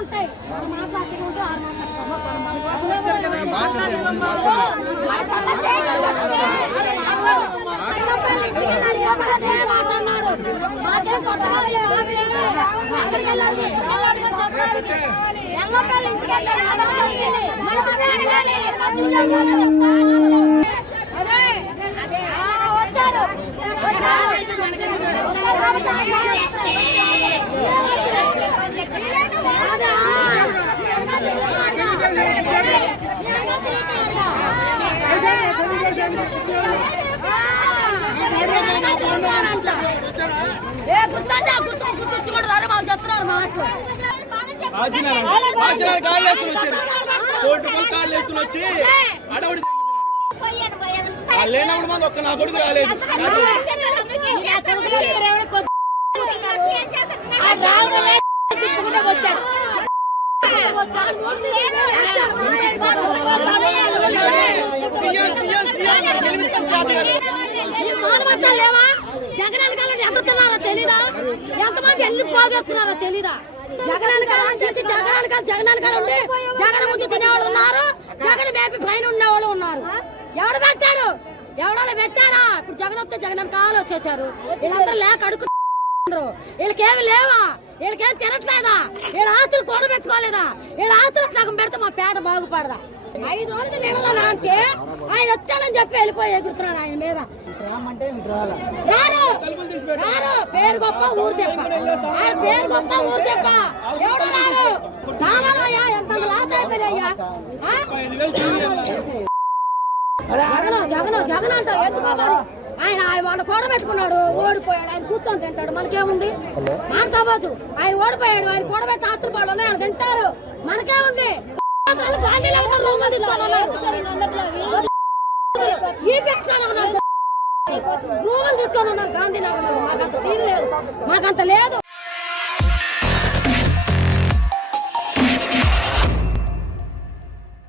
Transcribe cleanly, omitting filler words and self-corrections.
ఉంటాయి గుర్తుంచుకుంటారు మాకు చెప్తున్నారు మాకు వచ్చి అడవుడి లేనప్పుడు మాకు ఒక్క నా కొడుకు రాలేదు. లేవా జగన్ కాలం ఎంత తిన్నారో తెలీదా, ఎంతమంది ఎల్లి పోగేస్తున్నారో తెలీదా? జగన్ కాలం చేసి జగన్ కాలం ఉండి జగన్ ముందు తినేవాళ్ళు ఉన్నారు, జగన్ బేపీ పైన ఉండేవాళ్ళు ఉన్నారు. ఎవడు పెట్టాడు? ఎవడో పెట్టాడా? ఇప్పుడు జగన్ వస్తే జగన్ కాలు వచ్చేసారు. వీళ్ళందరూ లేక అడుగుతున్నారు. వీళ్ళకేమి లేవా? వీళ్ళకేం తినట్లేదా? వీళ్ళ ఆస్తులు కూడబెట్టుకోలేదా? వీళ్ళ ఆస్తులు సగం పెడితే మా పేట బాగుపడదా? 5 రోజులు నీళ్ళలో నాంటే ఆయన వచ్చాడని చెప్పి వెళ్ళిపోయి ఎగురుతున్నాడు ఆయన మీద. రారు పేరు గొప్ప ఊరు చెప్ప, ఆయన పేరు గొప్ప ఊరు చెప్ప. ఎవడు రాడు? రావాలయ్యా, ఎంత లాస్ అయిపోయాయ్యా. జగన్ అంట ఎందుకో మరి ఆయన వాళ్ళు కూడబెట్టుకున్నాడు, ఓడిపోయాడు. ఆయన కూర్చొని తింటాడు, మనకేముంది? మాట్లాడవచ్చు. ఆయన ఓడిపోయాడు, ఆయన కూడబెట్టి ఆస్తులు పడాలి, ఆయన తింటారు, మనకేముంది? గాంధీనగర్ రూములు తీసుకొని ఉన్నారు, రూములు తీసుకొని ఉన్నారు గాంధీనగర్. మాకంత సీన్ లేదు, మాకంత లేదు.